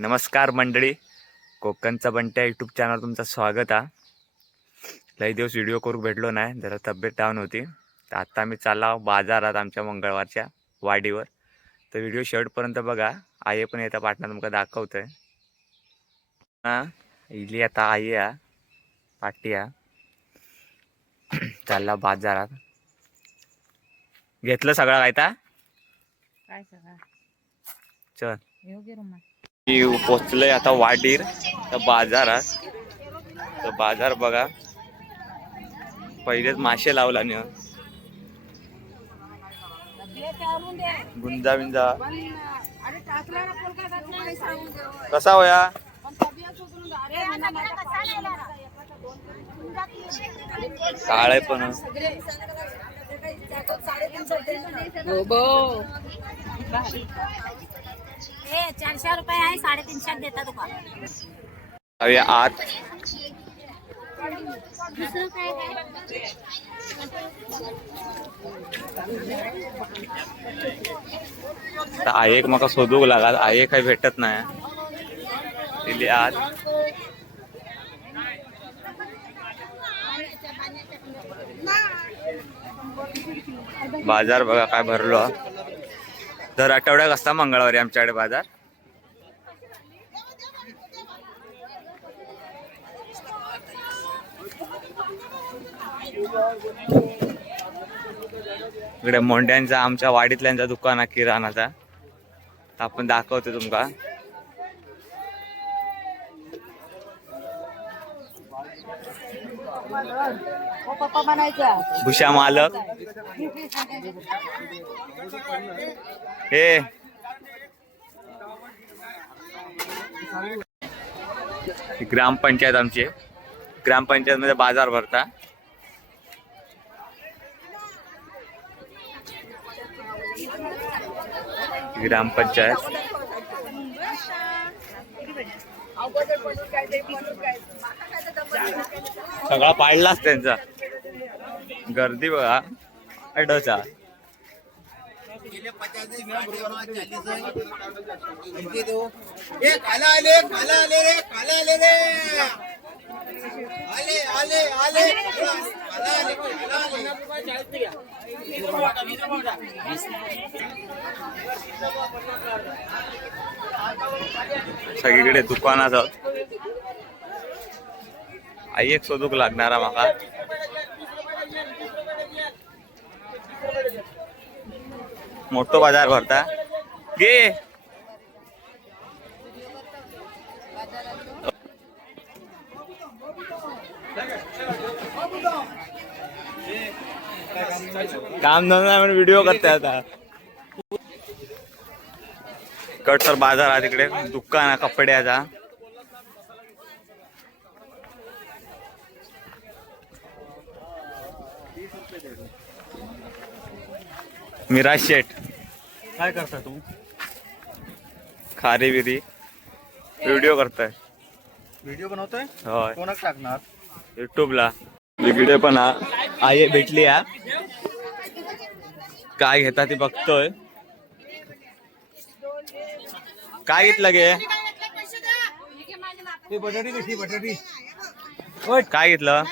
नमस्कार मंडळी. कोकणचा बंट्या यूट्यूब चॅनल तुमचं स्वागत आहे लई दिवस व्हिडिओ करू भेटलो नाही जरा तब्येत डाऊन होती. तर आता मी चालला बाजारात आमच्या मंगळवारच्या वाडीवर. तर व्हिडिओ शेवटपर्यंत बघा. आई पण येत्या पाटणा तुमका दाखवतोय. हां इली आता आई या पाटी या चालला बाजारात. घेतलं सगळं काय ता? काय सगळं? चल. योग्य मी पोचलोय आता वाडीर. तर बाजारात. तर बाजार बघा. पहिलेच मासे लावला न. गुंजा बिंजा. कसा होया? काळे पण. हो, ए चारशे रुपये आहे साडेतीनशे देता तुका हवे आत. काय काय तर आयेक म्हाका सोदूक लागत आये काही भेटत नाही. दिली आत. बाजार बघा काय भरलो. दर आठवड्यात असता मंगळवारी आमच्याकडे बाजार. इकडे मोंड्यांचा आमच्या वाडीतल्यांचा दुकान आहे किराणाचा. आपण दाखवतो तुमका भुषा मालक. हे ग्रामपंचायत आमची ग्रामपंचायत मध्ये बाजार भरता. ग्रामपंचायत. सगळा पाडलाच त्यांचा. गर्दी बघा. अडोचा. सगळीकडे दुकानात आई एक सोदूक लागणारा माका. मोठो बाजार भरता. गे काम धंदा म्हणून व्हिडिओ करते आता. कट तर बाजार आहे तिकडे. दुकान आहे कपड्याचा मिराज शेठ काय करता तू खारी बिरी व्हिडिओ करताय. व्हिडिओ बनवतोय? होय. कोणाक टाकणार? युट्यूबला इकडे पण हा आई भेटली हा. काय घेता ती बघतोय. काय घेतलं गे? ते बटाटी कशी बटाटी. काय घेतलं?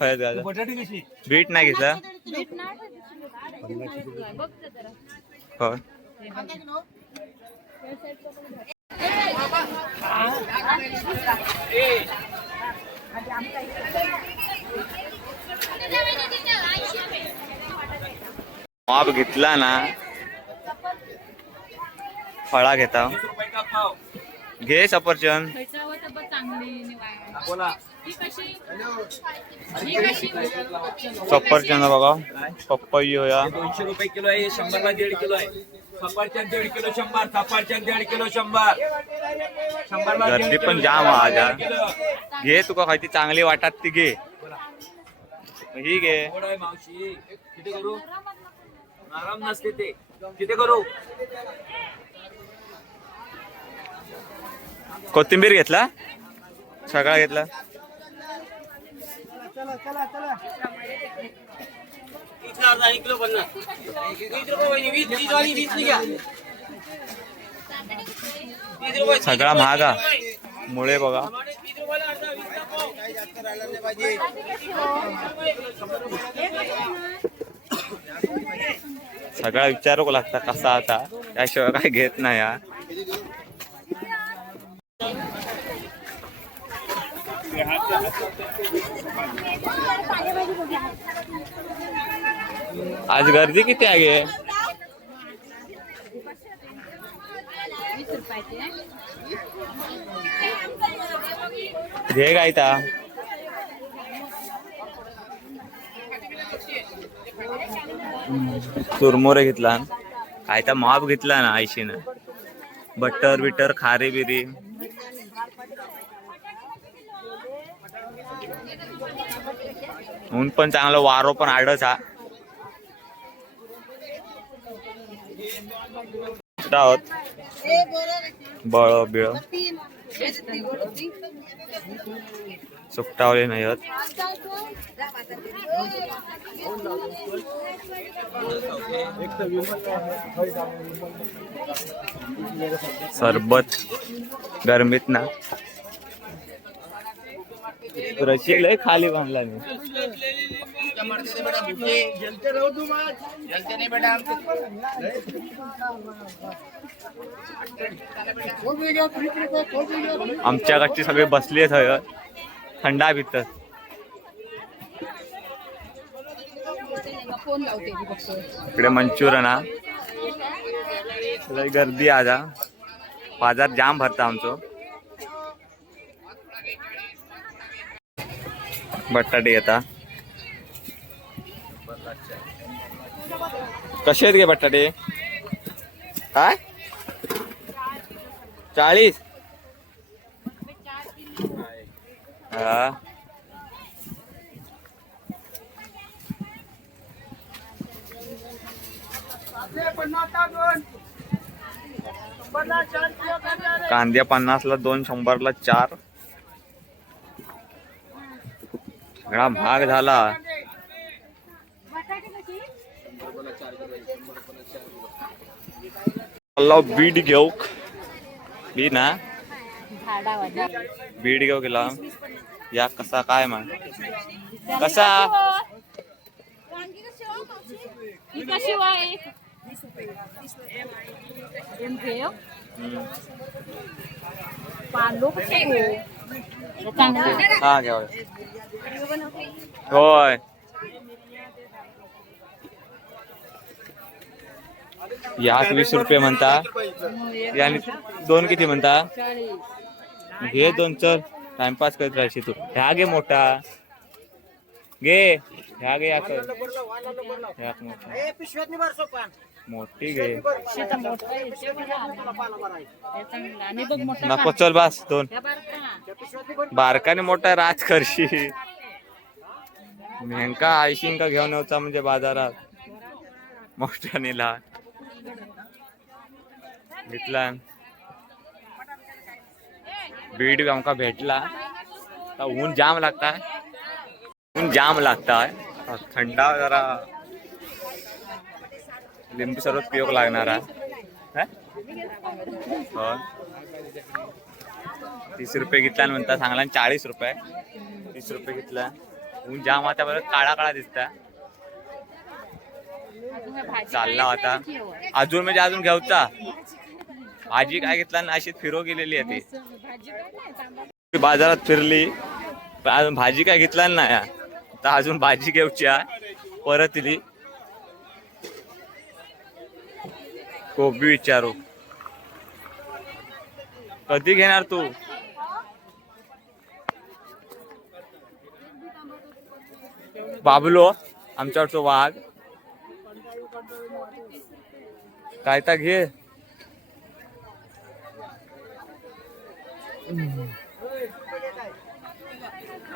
खरंच बीट नाही घेतलं? हो. माप घेतला ना. फळा घेता. घे सफरचंद. सफरचंद बघा. पप्पई होया. दोनशे रुपये किलो आहे शंभरला दीड किलो आहे. सफरचंद दीड किलो शंभर सफरचंद दीड किलो शंभर. गर्दी पण जाम आज. घे तुका खायची चांगली वाटत ती घे. ही घे. मावशी. किती करू? आराम नसते ते. किती करू? कोथिंबीर घेतला? सगळा घेतला? सगळा महागा. मुळे बघा. सगळा विचारू लागता कसा आता? त्याशिवाय काय घेत नाही आज गर्दी किती आहे? घे गायता चुरमोरे चुरमुरे घेतला कायता माप घेतला ना आयशीनं बटर बिटर खारी बिरी. ऊन पण चांगलं वारो पण आडच हा. आहोत? बळ बिळ. सुकटावले नाही आहेत सरबत गरमीत ना. रशीक लय खाली बांधला मी. आमच्या घरचे सगळे बसले आहेत थंडा पित इकडे मंचुरन हा लय गर्दी आज बाजार जाम भरता आमचं. बटाटे येता कसे आहेत गे बटाटे? काय? चाळीस? हा. कांद्या पन्नासला दोन शंभरला चार. सगळा महाग झाला. बीड घेऊ. बी ना? बीड घेऊ गेला. या कसा काय मग? कसा? कशी हा घ्या होय. याक वीस रुपये म्हणता. याने दोन किती म्हणता? घे दोन चल. टाइमपास करत राहायची तू. ह्या घे मोठा. घे. ह्या घे या कर. मोठा. मोठी घे. नको चल बस दोन. बारकाने मोठा राज करशी नेमका आयशिंग का घेऊन होता म्हणजे बाजारात? मोठ्याने लहान. घेतला. बीड आमका भेटला? ऊन जाम लागता ऊन जाम लागता थंडा जरा. लिंबू सरबत पियोग लागणार आहे हो? तीस रुपये घेतला म्हणता सांगला चाळीस रुपये. तीस रुपये घेतला. ऊन जाम आता बरोबर काळा काळा दिसता. चालला आता अजून म्हणजे अजून घेऊचा भाजी काय घेतला ना अशी फिरो गेलेली आहे ती. बाजारात फिरली. अजून भाजी काय घेतला नाही. आता अजून भाजी घेऊची परत इली कोबी विचारू। कधी घेणार तू? बाबलो आमच्याकडचा वाघ. काय तर घे.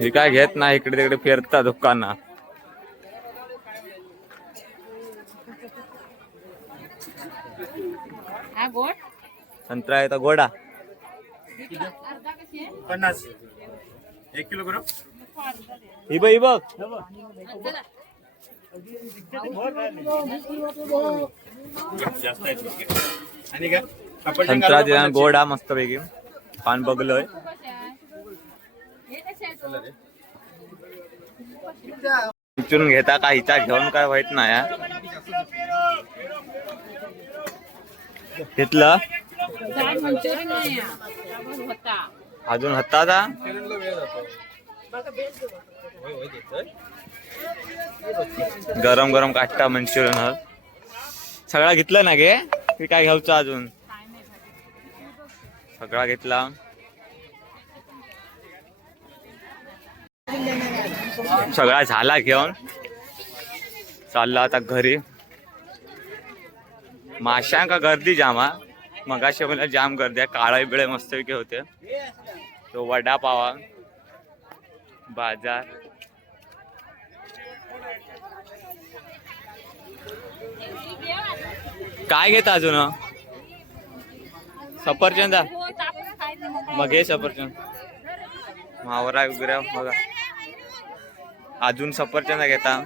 हे काय घेत नाही इकडे तिकडे फिरता दुकाना हा गोड? संत्रा आहे तर गोडा. पन्नास. एक किलो करू? ही बघ ही बघ. जास्त आहे आणि काय संत्रा दिला गोड हा मस्त पैकी पान बघलोय. विचारून घेता का हिचा घेऊन काय वाईट नाही हा. घेतलं? अजून हत्ता जा गरम गरम काटता मंचुरियन सगळा घेतलं ना गे? की काय घ्यायचं अजून? सगळा घेतला. सगळा झाला घेऊन. चालला आता घरी. माशांका गर्दी जामा. मगाशी मला जाम गर्दी आहे. काळे बिळे मस्तपैकी होते. तो वडापावा बाजार. काय घेता अजून? सफरचंद? मग हे सफरचंद. मावरा वगैरे बघा. अजून सफरचंद घेता.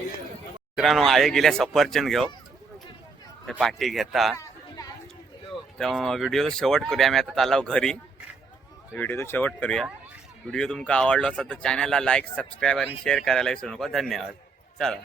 मित्रांनो आहे गेल्या सफरचंद घेऊ. ते पाठी घेता. तेव्हा व्हिडिओचा शेवट करूया. आम्ही आता चाललो घरी. व्हिडिओचा शेवट करूया. व्हिडिओ तुमका आवडला असेल तर चॅनलला लाईक सबस्क्राईब आणि शेअर करायला विसरू नका. धन्यवाद. चला.